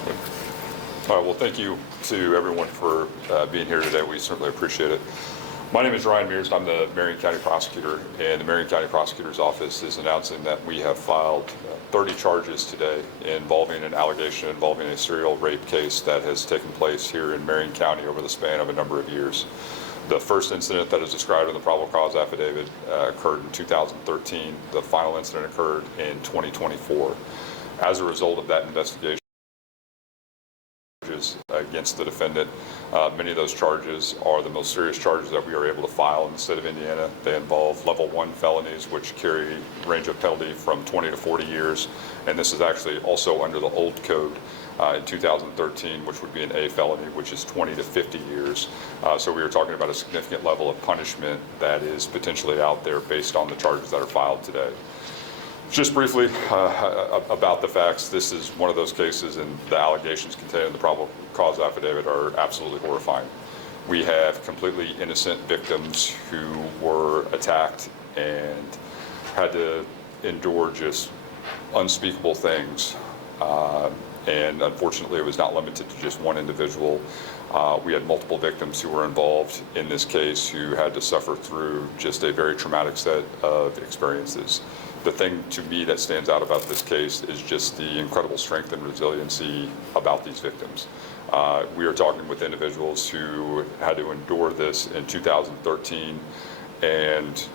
All right, well, thank you to everyone for being here today. We certainly appreciate it. My name is Ryan Mears. I'm the Marion County Prosecutor, and the Marion County Prosecutor's Office is announcing that we have filed 30 charges today involving an allegation involving a serial rape case that has taken place here in Marion County over the span of a number of years. The first incident that is described in the probable cause affidavit occurred in 2013. The final incident occurred in 2024. As a result of that investigation against the defendant, many of those charges are the most serious charges that we are able to file in the state of Indiana. They involve level 1 felonies, which carry range of penalty from 20 to 40 years. And this is actually also under the old code in 2013, which would be an A felony, which is 20 to 50 years. So we are talking about a significant level of punishment that is potentially out there based on the charges that are filed today. Just briefly about the facts, this is one of those cases, and the allegations contained in the probable cause affidavit are absolutely horrifying. We have completely innocent victims who were attacked and had to endure just unspeakable things. And unfortunately, it was not limited to just one individual. We had multiple victims who were involved in this case who had to suffer through just a very traumatic set of experiences. The thing to me that stands out about this case is just the incredible strength and resiliency about these victims. We are talking with individuals who had to endure this in 2013, and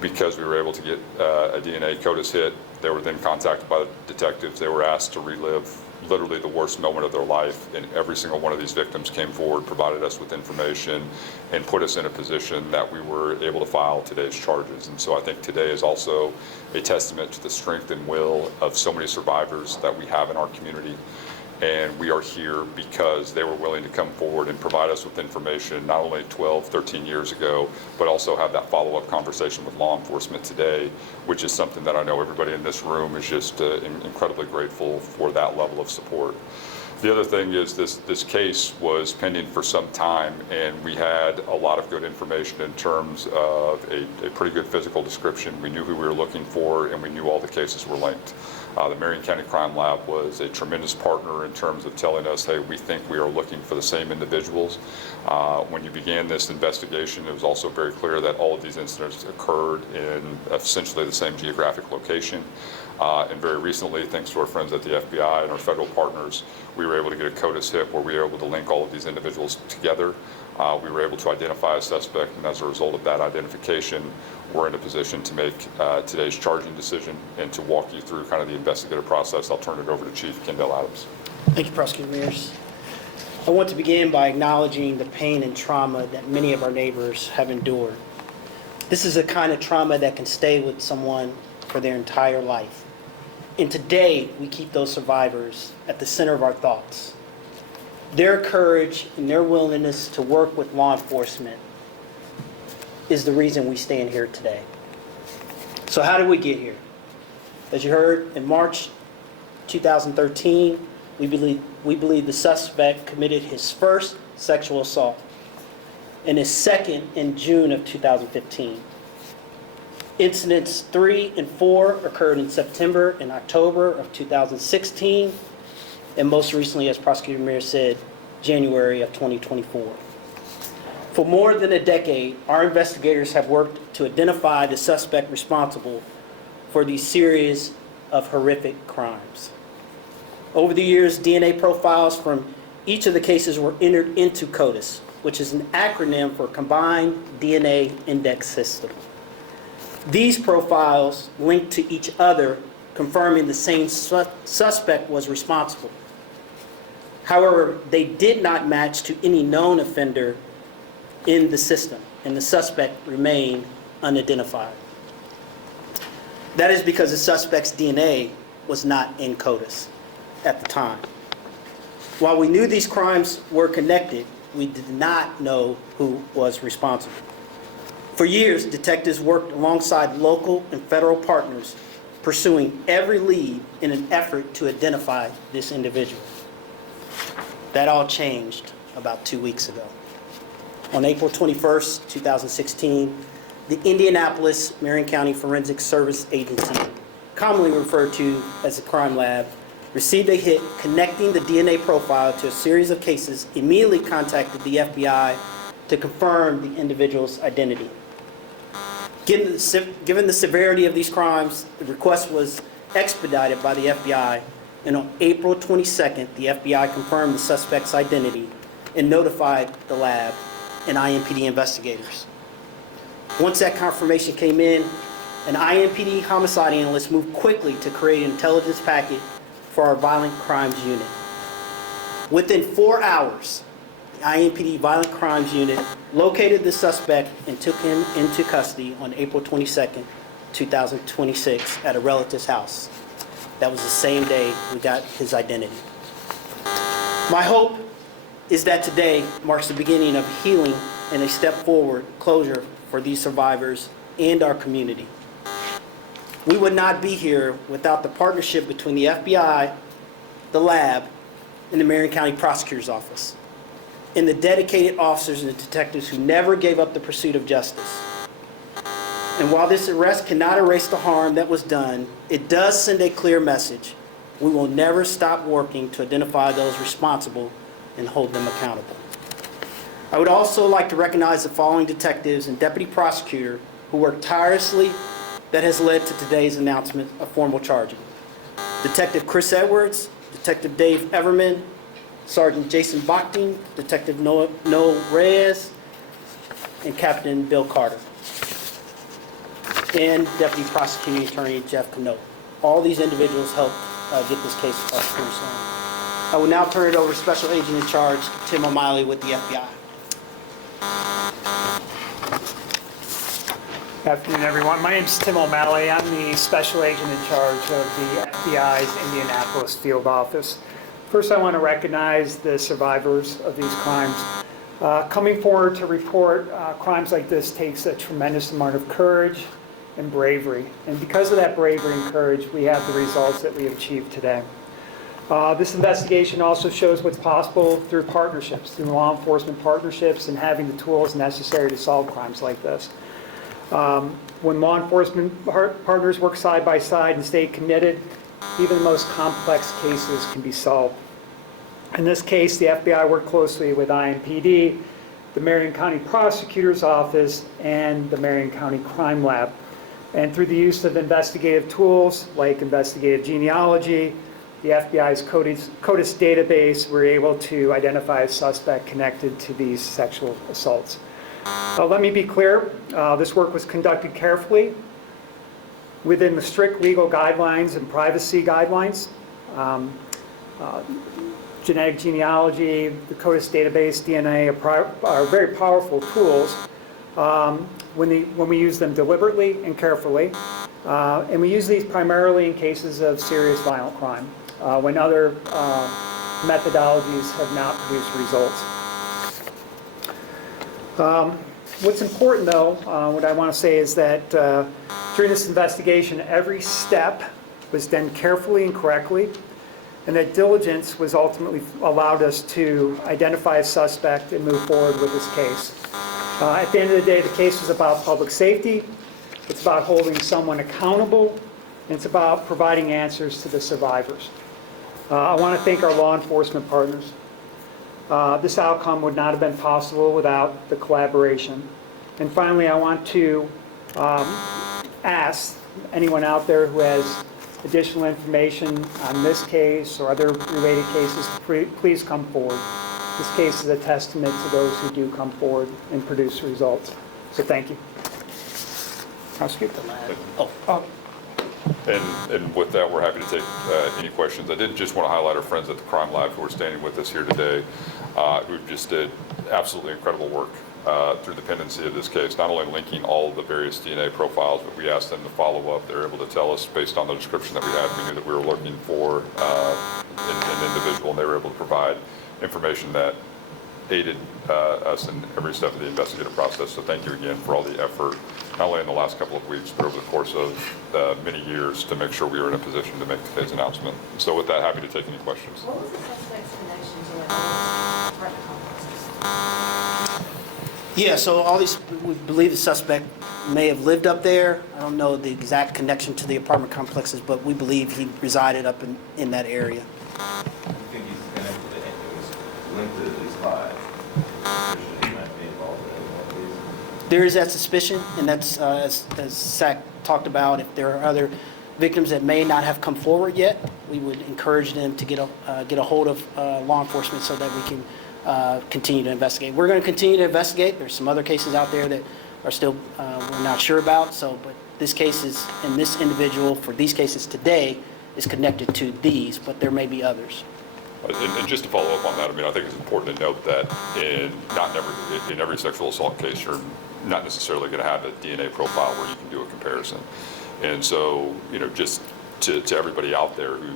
because we were able to get a DNA CODIS hit, they were then contacted by the detectives. They were asked to relive literally the worst moment of their life, and every single one of these victims came forward, provided us with information, and put us in a position that we were able to file today's charges. And so I think today is also a testament to the strength and will of so many survivors that we have in our community. And we are here because they were willing to come forward and provide us with information not only 12, 13 years ago, but also have that follow-up conversation with law enforcement today, which is something that I know everybody in this room is just incredibly grateful for that level of support. The other thing is this case was pending for some time, and we had a lot of good information in terms of a pretty good physical description. We knew who we were looking for, and we knew all the cases were linked. The Marion County Crime Lab was a tremendous partner in terms of telling us, hey, we think we are looking for the same individuals. When you began this investigation, it was also very clear that all of these incidents occurred in essentially the same geographic location. And very recently, thanks to our friends at the FBI and our federal partners, we were able to get a CODIS hit where we were able to link all of these individuals together. We were able to identify a suspect, and as a result of that identification, we're in a position to make today's charging decision. And to walk you through kind of the investigative process, I'll turn it over to Chief Kendall Adams. Thank you, Prosecutor Mears. I want to begin by acknowledging the pain and trauma that many of our neighbors have endured. This is a kind of trauma that can stay with someone for their entire life. And today, we keep those survivors at the center of our thoughts. Their courage and their willingness to work with law enforcement is the reason we stand here today. So how did we get here? As you heard, in March 2013, we believe the suspect committed his first sexual assault, and his second in June of 2015. Incidents 3 and 4 occurred in September and October of 2016, and most recently, as Prosecutor Mears said, January of 2024. For more than a decade, our investigators have worked to identify the suspect responsible for these series of horrific crimes. Over the years, DNA profiles from each of the cases were entered into CODIS, which is an acronym for Combined DNA Index System. These profiles link to each other, confirming the same suspect was responsible. However, they did not match to any known offender in the system, and the suspect remained unidentified. That is because the suspect's DNA was not in CODIS at the time. While we knew these crimes were connected, we did not know who was responsible. For years, detectives worked alongside local and federal partners, pursuing every lead in an effort to identify this individual. That all changed about 2 weeks ago. On April 21st, 2016, the Indianapolis Marion County Forensic Service Agency, commonly referred to as the Crime Lab, received a hit connecting the DNA profile to a series of cases, immediately contacted the FBI to confirm the individual's identity. Given the severity of these crimes, the request was expedited by the FBI, and on April 22nd, the FBI confirmed the suspect's identity and notified the lab and IMPD investigators. Once that confirmation came in, an IMPD homicide analyst moved quickly to create an intelligence packet for our violent crimes unit. Within 4 hours, the IMPD violent crimes unit located the suspect and took him into custody on April 22nd, 2026 at a relative's house. That was the same day we got his identity. My hope is that today marks the beginning of healing and a step forward closure for these survivors and our community. We would not be here without the partnership between the FBI, the lab, and the Marion County Prosecutor's Office, and the dedicated officers and detectives who never gave up the pursuit of justice. And while this arrest cannot erase the harm that was done, it does send a clear message. We will never stop working to identify those responsible and hold them accountable. I would also like to recognize the following detectives and deputy prosecutor who worked tirelessly that has led to today's announcement of formal charging. Detective Chris Edwards, Detective Dave Everman, Sergeant Jason Bachting, Detective Noel Reyes, and Captain Bill Carter, and Deputy Prosecuting Attorney Jeff Canoe. All these individuals helped get this case off the finish line. I will now turn it over to Special Agent in Charge, Tim O'Malley with the FBI. Good afternoon, everyone. My name is Tim O'Malley. I'm the Special Agent in charge of the FBI's Indianapolis Field Office. First, I want to recognize the survivors of these crimes. Coming forward to report crimes like this takes a tremendous amount of courage and bravery. And because of that bravery and courage, we have the results that we have achieved today. This investigation also shows what's possible through partnerships, through law enforcement partnerships, and having the tools necessary to solve crimes like this. When law enforcement partners work side by side and stay committed, even the most complex cases can be solved. In this case, the FBI worked closely with IMPD, the Marion County Prosecutor's Office, and the Marion County Crime Lab. And through the use of investigative tools like investigative genealogy, the FBI's CODIS database, we're able to identify a suspect connected to these sexual assaults. Let me be clear, this work was conducted carefully within the strict legal guidelines and privacy guidelines. Genetic genealogy, the CODIS database, DNA are very powerful tools when we use them deliberately and carefully. And we use these primarily in cases of serious violent crime, when other methodologies have not produced results. What's important, though, what I want to say is that during this investigation, every step was done carefully and correctly, and that diligence was ultimately allowed us to identify a suspect and move forward with this case. At the end of the day, the case is about public safety, it's about holding someone accountable, and it's about providing answers to the survivors. I want to thank our law enforcement partners. This outcome would not have been possible without the collaboration. And finally, I want to ask anyone out there who has additional information on this case or other related cases, please come forward. This case is a testament to those who do come forward and produce results. So thank you. Prosecutor. And with that, we're happy to take any questions. I did just want to highlight our friends at the Crime Lab who are standing with us here today, who just did absolutely incredible work through the pendency of this case, not only linking all of the various DNA profiles, but we asked them to follow up. They're able to tell us, based on the description that we had, we knew that we were looking for an individual, and they were able to provide information that aided us in every step of the investigative process. So thank you again for all the effort, not only in the last couple of weeks, but over the course of many years to make sure we were in a position to make today's announcement. So with that, happy to take any questions. What was the suspect's connection to apartment complexes? Yeah, so all these, we believe the suspect may have lived up there. I don't know the exact connection to the apartment complexes, but we believe he resided up in that area. I think he's connected to it. It was linked to at least 5. Suspicion he might be involved in any one of these. There is that suspicion, and that's, as Zach talked about, if there are other victims that may not have come forward yet, we would encourage them to get a hold of law enforcement so that we can continue to investigate. We're going to continue to investigate. There's some other cases out there that are still we're not sure about. So, but this case is, and this individual for these cases today is connected to these, but there may be others. And just to follow up on that, I mean, I think it's important to note that in every sexual assault case, you're not necessarily going to have a DNA profile where you can do a comparison. And so, just to everybody out there who,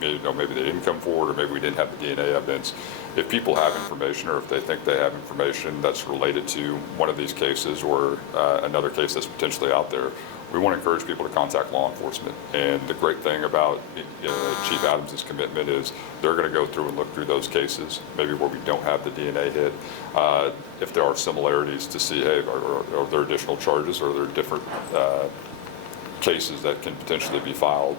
maybe they didn't come forward, or maybe we didn't have the DNA evidence, if people have information, or if they think they have information that's related to one of these cases or another case that's potentially out there, we want to encourage people to contact law enforcement. And the great thing about Chief Adams' commitment is they're going to go through and look through those cases, maybe where we don't have the DNA hit, if there are similarities, to see, hey, are there additional charges, or are there different cases that can potentially be filed.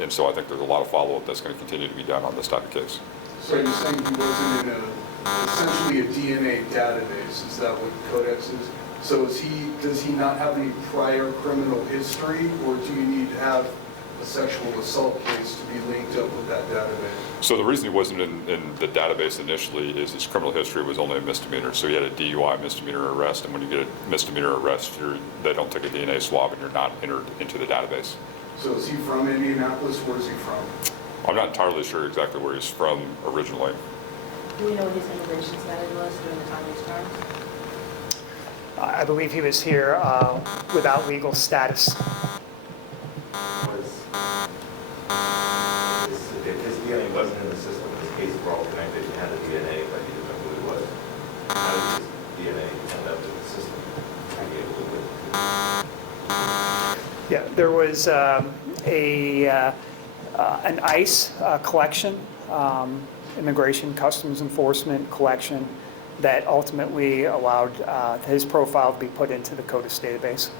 And so I think there's a lot of follow-up that's going to continue to be done on this type of case. So you're saying he wasn't in essentially a DNA database, is that what Codex is? So does he not have any prior criminal history, or do you need to have a sexual assault case to be linked up with that database? So the reason he wasn't in the database initially is his criminal history was only a misdemeanor. So he had a DUI misdemeanor arrest, and when you get a misdemeanor arrest, they don't take a DNA swab, and you're not entered into the database. So is he from Indianapolis? Where is he from? I'm not entirely sure exactly where he's from originally. Do we know what his immigration status was during the time of his crimes? I believe he was here without legal status. His DNA wasn't in the system. His cases were all connected. He had the DNA, but he didn't know who he was. How did his DNA end up in the system? Yeah, there was an ICE collection, Immigration Customs Enforcement collection, that ultimately allowed his profile to be put into the CODIS database.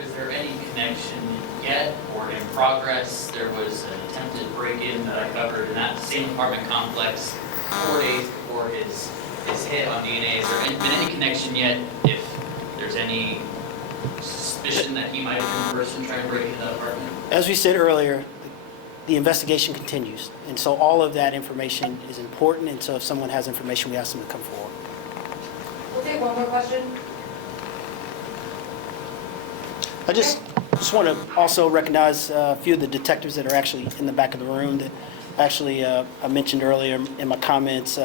Is there any connection yet or in progress? There was an attempted break-in that I covered in that same apartment complex 4 days before his hit on DNA. Is there been any connection yet, if there's any suspicion that he might have been the person trying to break into that apartment? As we said earlier, the investigation continues, and so all of that information is important. And so if someone has information, we ask them to come forward. We'll take one more question. I just want to also recognize a few of the detectives that are actually in the back of the room that actually I mentioned earlier in my comments.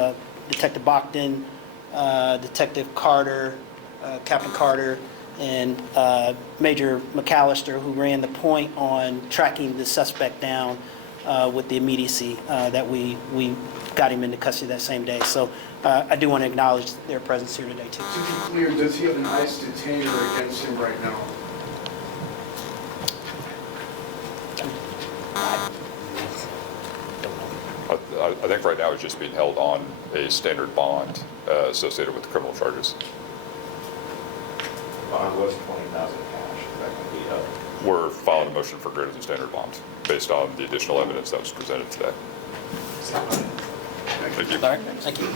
Detective Bogdan, Detective Carter, Captain Carter, and Major McAllister, who ran the point on tracking the suspect down with the immediacy that we got him into custody that same day. So I do want to acknowledge their presence here today, too. To be clear, does he have an ICE detainer against him right now? I think right now he's just being held on a standard bond associated with the criminal charges. Bond was $20,000 cash. Is that going to be up? We're filing a motion for greater than standard bond based on the additional evidence that was presented today. Thank you. All right, thank you.